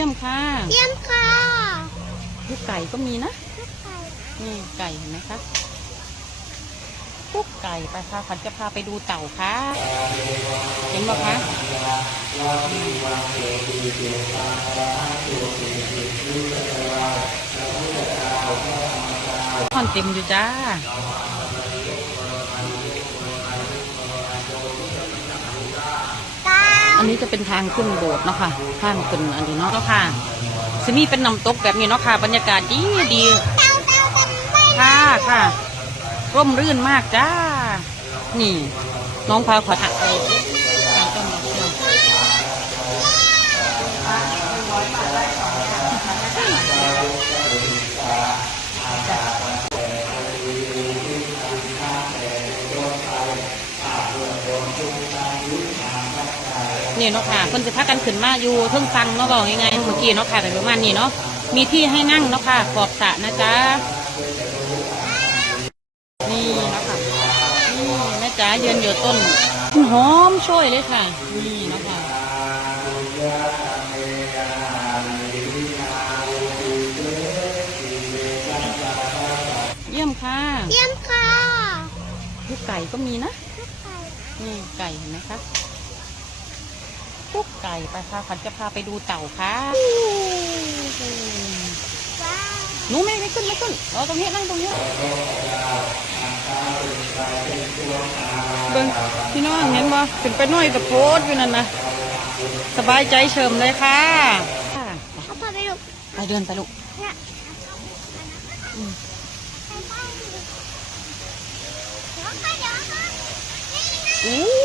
ยี่ยมค่ะ เยี่ยมค่ะลูกไก่ก็มีนะลูกไก่นี่ไก่เห็นไหมคะลูกไก่ไปค่ะขวัญจะพาไปดูเต่าค่ะเห็นไหมคะคอนเต็มอยู่จ้า อันนี้จะเป็นทางขึ้นโบสถ์เนาะค่ะทางขึ้นอันนี้เนาะเนาะค่ะซิมีเป็นน้ำตกแบบนี้เนาะค่ะ บรรยากาศดีดีเตาเตากันไปค่ะค่ะร่มรื่นมากจ้า นี่ น้องพาขวัญ นี่เนาะค่ะคนจะพักกันขึ้นมาอยู่เพิ่งฟังเนาะบอกยังไงเมื่อกี้เนาะค่ะแต่ประมาณนี้เนาะมีที่ให้นั่งเนาะค่ะขอบสระนะจ๊ะนี่เนาะค่ะนี่แม่จ๋ายืนอยู่ต้นหอมช่วยเลยค่ะ นี่เนาะค่ะเยี่ยมค่ะเยี่ยมค่ะลูกไก่ก็มีนะลูกไก่นี่ไก่เห็นไหมคะ ลูกไก่ไปค่ะขวัญจะพาไปดูเต่าค่ะว้าวหนูไม่ไม่ขึ้นไม่ขึ้นเราตรงนี้นั่งตรงนี้เบิ้งพี่น้องเห็นบ่ถึงไปหน่อยกับโพสต์อยู่นั่นนะสบายใจเฉิมเลยค่ะค่ะเขาพาไปลูกไปเดินไปลูกเนี่ยอื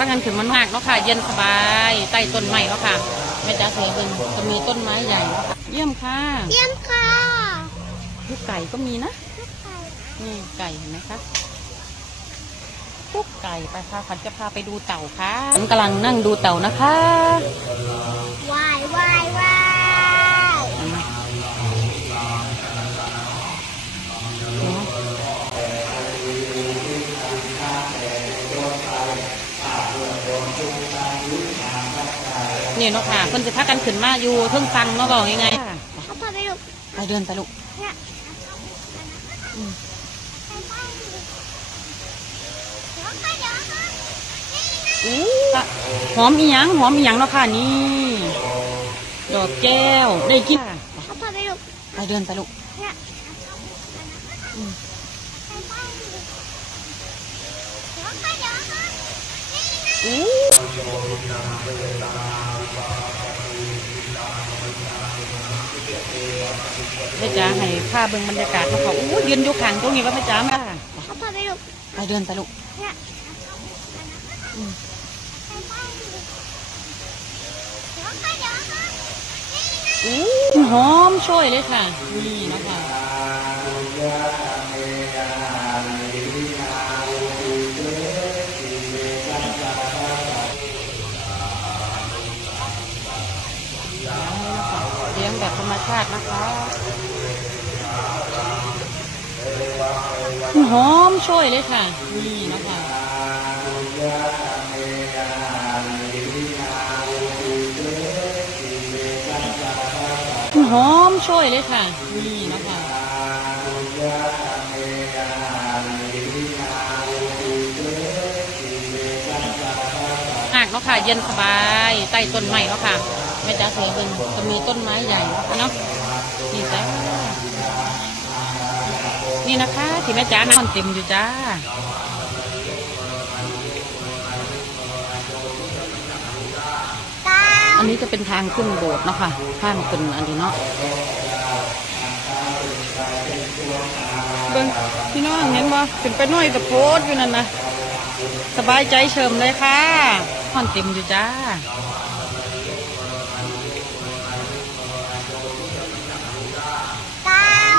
มไปไปเดี๋ยวค่ะเดี๋ยวค่ะนี่นะอู้ถ้างั้นถึงมันมากเนาะค่ะ เย็นสบายใต้ต้นไม้เนาะค่ะแม่จ๋าเสียเบิ้งจะมีต้นไม้ใหญ่เนาะค่ะเยี่ยมค่ะเยี่ยมค่ะลูกไก่ก็มีนะลูกไก่นี่ไก่เห็นไหมคะลูกไก่ไปค่ะขวัญจะพาไปดูเต่าค่ะฉันกำลังนั่งดูเต่านะคะวายวายวาย นี่เนาะค่ะคนจะพักกันขึ้นมาอยู่เพิ่งฟังเนาะบอกยังไงเขาพาไปลูกไปเดินไปลูกเนี่ยอืมไปไปเดี๋ยวค่ะเดี๋ยวค่ะนี่นะอู้ละหอมอีหยังหอมอีหยังเนาะค่ะนี่ ดอกแก้วได้กินเขาพาไปลูกไปเดินไปลูกเนี่ย อืม ไปไปเดี๋ยวค่ะเดี๋ยวค่ะนี่นะ อู้ แม่จ๋าให้ภาพเบิ่งบรรยากาศเขาเขาอู้ยืนอยู่ข้างตรงนี้ว่าแม่จ๋าแม่เขาพาไปลูกไปเดินไปลูกเนี่ยอืมไปไปเดี๋ยวค่ะเดี๋ยวค่ะนี่นะอู้หอมช่วยเลยค่ะ นี่เนาะคะ มชาตินะคะหอมช่วยเลยค่ะ นี่นะคะหอมช่วยเลยค่ะ นี่นะคะหากเนาะค่ะ เย็นสบาย ใต้ต้นไม้เนาะค่ะ แม่จ๋าเสียเบิ่งจะมีต้นไม้ใหญ่เนาะนี่จ้านี่นะคะ ที่แม่จ๋านอนเต็มอยู่จ้าอันนี้จะเป็นทางขึ้นโบสถ์เนาะค่ะทางขึ้นอันนี้เนาะเบิ้งพี่น้องเห็นบ่ถึงไปหน่อยกับโพสอยู่นั่นนะสบายใจเฉิมเลยค่ะคอนเต็มอยู่จ้า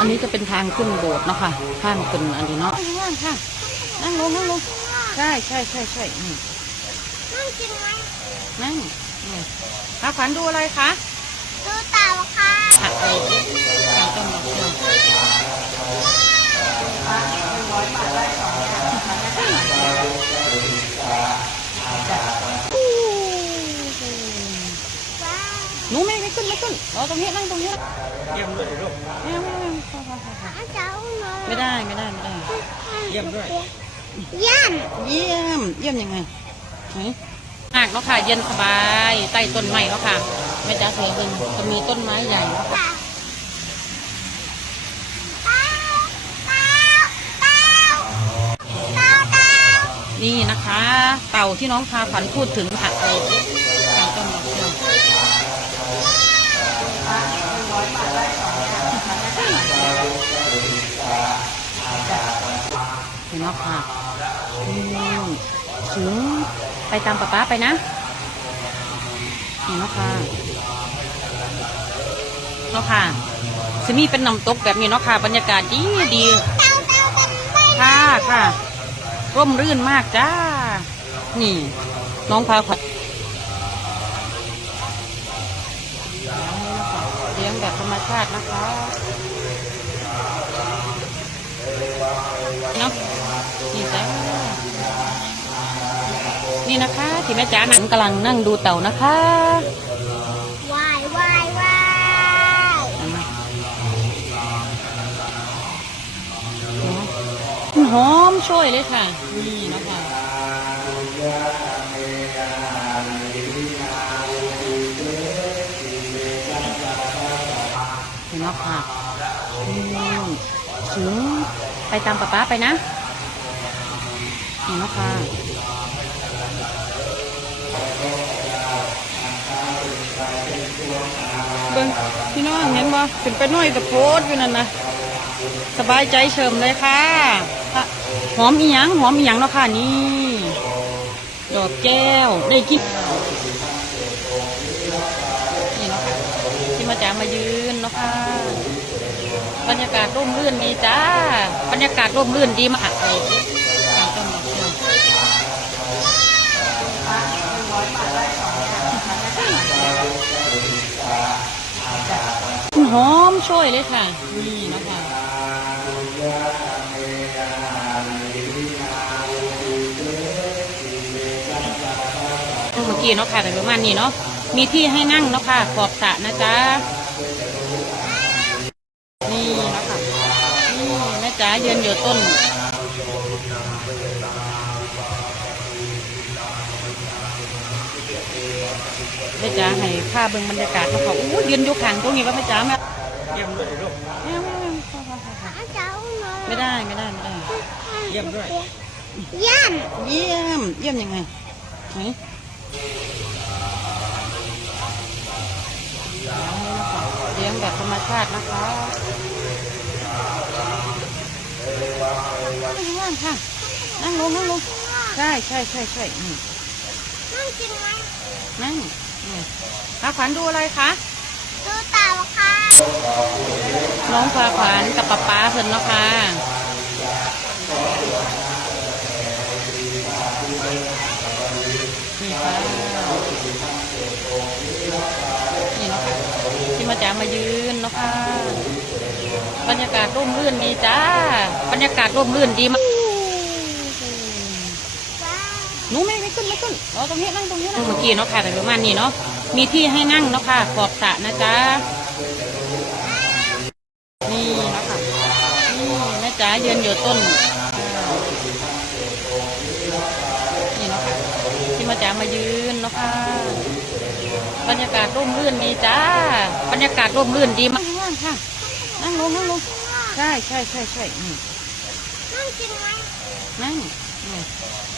อันนี้จะเป็นทางขึ้นโบสถ์เนาะค่ะทางขึ้นอันนี้เนาะนั่งค่ะ นั่งลงนั่งลงใช่ใช่ใช่ใช่นี่นั่งกินไหมนั่งนี่พาขวัญดูอะไรคะ ดูเต่าค่ะผักเลยทางต้นมะเขือหนูไม่ไม่ขึ้นไม่ขึ้นรอตรงนี้นั่งตรงนี้เยี่ยมด้วยลูก เยี่ยมด้วย เยี่ยม เยี่ยม เยี่ยมยังไงไหนหากเนาะค่ะ เย็นสบายใต้ต้นไม้เนาะค่ะแม่จ๋าเสือเบิ่งจะมีต้นไม้ใหญ่เนาะค่ะค่ะเต้าเต้าเต้าเต้าเต้านี่นะคะ เต่าที่น้องพาขวัญพูดถึงค่ะ นาะค่ะอืมถึงไปตามป๊าป๊าไปนะนี่เนาะค่ะเนาะค่ะซิมีเป็นน้ำตกแบบนี้เนาะค่ะ บรรยากาศดีดีค่ะค่ะร่มรื่นมากจ้า นี่ น้องพาขวัญเลี้ยงแบบธรรมชาตินะคะเนาะ นี่จ้านี่นะคะที่แม่จ๋านั่งกำลังนั่งดูเต่านะคะวายวายวายหอมช่วยเลยค่ะ นี่นะคะเห็นไหมค่ะอืมถึงไปตามป๊าป๊าไปนะ ห็นไหมค่ะเบิ้งพี่น้องเห็นบ่ขึ้นไปหน่อยตะโพดอยู่นั่นนะสบายใจเฉิมเลยค่ะค่ะหอมอีหยังหอมอีหยังเนาะค่ะนี่ ดอกแก้วได้กินนี่เนาะค่ะที่มาจ๋ามายืนเนาะค่ะบรรยากาศร่มรื่นดีจ้า บรรยากาศร่มรื่นดีมากเลย หอมช่วยเลยค่ะ นี่นะคะเมื่อกี้เนาะค่ะแต่ประมาณนี้เนาะมีที่ให้นั่งเนาะค่ะขอบสระนะจ๊ะนี่นะคะนี่แม่จ๋ายืนอยู่ต้นแม่จ๋าให้ค่าเบิ่งบรรยากาศเนาะค่ะอู้ยืนอยู่ข้างตรงนี้ว่าแม่จ๋าแม่ เยี่ยมด้วยลูกไม่เอาไม่เอาพอพอพอพออาจารย์มาไม่ได้ไม่ได้ไม่ได้ เยี่ยมด้วย เยี่ยม เยี่ยม เยี่ยมยังไงไหนเลี้ยงแบบธรรมชาตินะคะนั่งล่างค่ะ นั่งลงนั่งลงใช่ใช่ใช่ใช่นี่นั่งจริงไหมนั่งนี่พาขวัญดูอะไรคะ ดูเต่าค่ะ น้องพาขวัญกับป๊าป๊าเพิ่นเนาะค่ะนี่ค่ะนี่เนาะค่ะที่มาจ๋ามายืนเนาะค่ะบรรยากาศร่มรื่นดีจ้า บรรยากาศร่มรื่นดีมากว้าวหนูไม่ไม่ขึ้นไม่ขึ้นเรอตรงนี้นั่งตรงนี้นั่งเมื่อกี้เนาะค่ะแต่ประมาณนี้เนาะมีที่ให้นั่งเนาะค่ะขอบสระนะจ๊ะ นี่เนาะค่ะ นี่แม่จ๋า ยืนอยู่ต้นนี่เนาะค่ะที่มาจ๋ามายืนเนาะค่ะบรรยากาศร่มรื่นดีจ้า บรรยากาศร่มรื่นดีมากนั่งค่ะนั่งลงนั่งลงใช่ใช่ใช่ใช่นี่นั่งจริงไหมนั่งนี่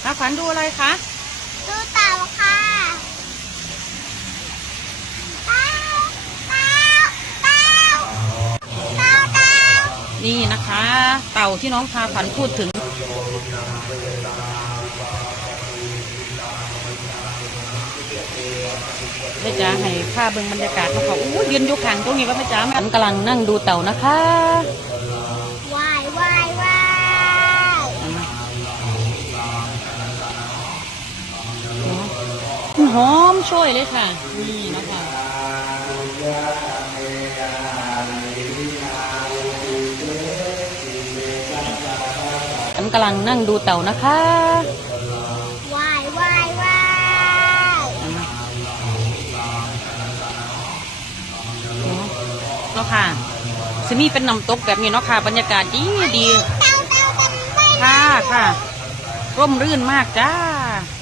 พาขวัญดูอะไรคะดูเต่า นี่นะคะ เต่าที่น้องพาขวัญพูดถึง แม่จ๋าให้ค่าเบิ่งบรรยากาศเนาะค่ะอู้ยืนอยู่ข้างตรงนี้ว่าแม่จ๋าแม่กำลังนั่งดูเต่านะคะวายวายวายหอมช่วยเลยค่ะ นี่เนาะคะ กำลังนั่งดูเต่านะคะว่ายว่ายว่ายเนาะค่ะซีมี่เป็นน้ำตกแบบนี้เนาะค่ะ บรรยากาศดีดีค่ะค่ะ ร่มรื่นมากจ้า